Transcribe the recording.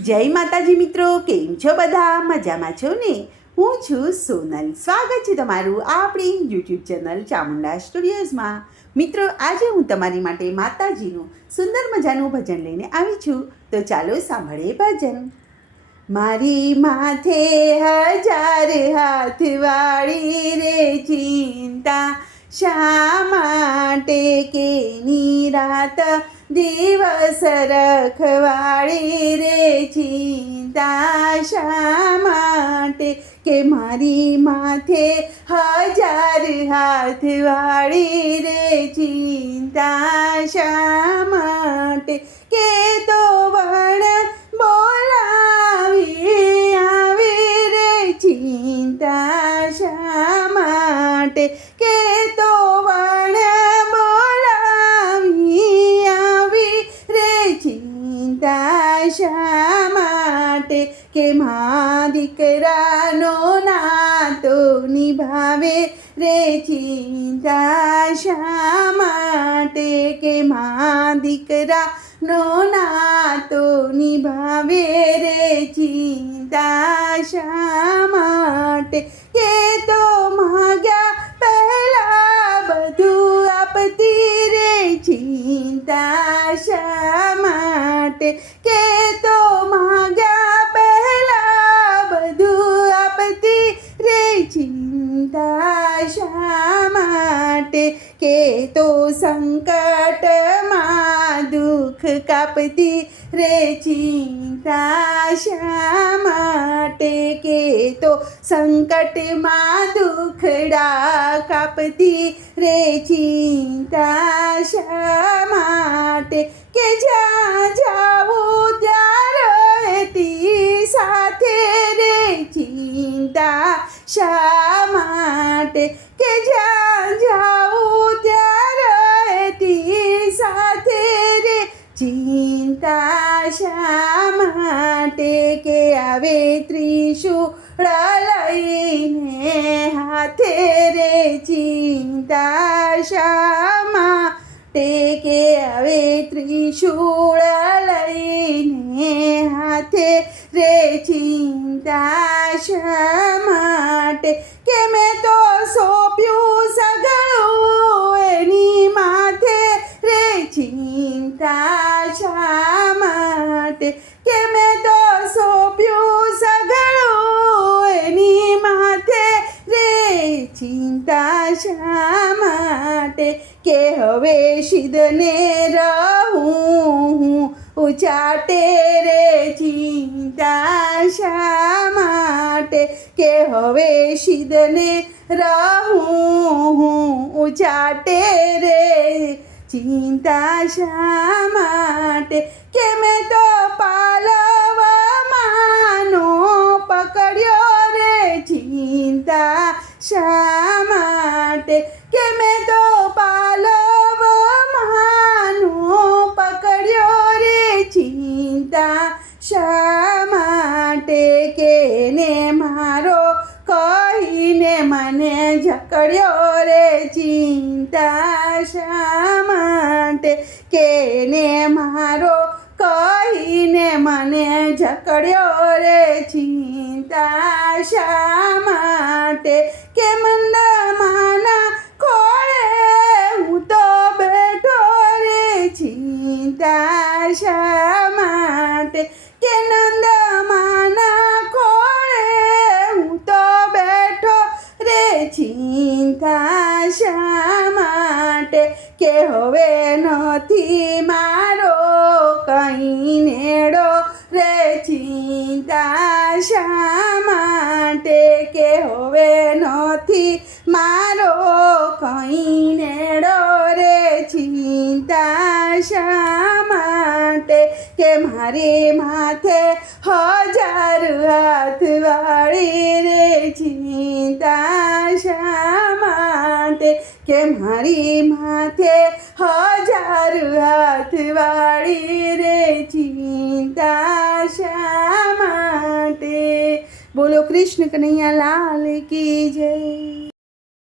જય માતાજી મિત્રો, કેમ છો બધા? મજામાં છો ને? હું છું સોનલ. સ્વાગત છે તમારું આપણી યુટ્યુબ ચેનલ ચામુંડા સ્ટુડિયોઝમાં. મિત્રો, આજે હું તમારી માટે માતાજીનું સુંદર મજાનું ભજન લઈને આવી છું. તો ચાલો સાંભળીએ ભજન. મારી માથે હજાર હાથ વાળી રે ચિંતા શા માટે કે નિરાત દિવસ રખવાળી રે ચિંતા શા માટે કે મારી માથે હજાર હાથ વાળી રે ચિંતા શા માટે કે તો વણ બોલાવી આવી રે ચિંતા શા માટે કે તો વણ બોલાવી આવી રે ચિંતા શા માટે કે મા દીકરાનો નાતો નિભાવે રે ચિંતા શા માટે કે મા દીકરાનો નાતો નિભાવે રે ચિંતા શા માટે કે તો માગ્યા પહેલા બધું આપતી રે ચિંતા શા માટે કે તો માગ્યા પહેલા બધું આપતી રે ચિંતા શા માટે કે તો સંકટમાં દુઃખ કાપતી રે ચિંતા શા માટે કે તો સંકટમાં દુઃખડા કાપતી રે ચિંતા શા માટે કે જ્યાં જાવું ત્યાં રહેતી સાથે રે ચિંતા શા માટે કે જ્યાં જાવું ત્યાં રહેતી સાથે રે ચિંતા શા માટે કે આવે ત્રિશૂળ લઈને હાથે રે ચિંતા શા માટે કે આવે ત્રિશૂળ લઈને હાથે રે ચિંતા શા માટે કે મેં તો સોંપ્યું સગળું એની માથે રે ચિંતા શા માટે કે મેં તો સોંપ્યું સગળું એની માથે રે ચિંતા શા માટે કે હવે સિદ્ધને રહું ઉચાટે રે ચિંતા શા માટે કે હવે સિદ્ધને રહું ઉચાટે રે ચિંતા શા માટે કે મેં તો પાલવમાંનો પકડ્યો રે ચિંતા શા માટે કે મેં તો પાલવમાંનો પકડ્યો રે ચિંતા શા માટે કે ને મારો કહીને મને જકડ્યો રે ચિંતા શા માટે કે ને મારો કહીને મને જકડ્યો રે ચિંતા શા માટે કે મંદમાના ખોળે હું તો બેઠો રે ચિંતા શા માટે કે નંદમાના ખોળે હું તો બેઠો રે ચિંતા શા માટે કે હવે નથી મારો કहीं નેડો રે ચિંતા શા માટે કે હવે નથી મારો કहीं નેડો રે ચિંતા શા માટે કે મારી માથે હજાર હાથ વાળી રે ચિંતા શા માટે કે મારી માથે હજાર હાથ વાળી રે ચિંતા શા માટે. બોલો કૃષ્ણ કનૈયા લાલ કી જય.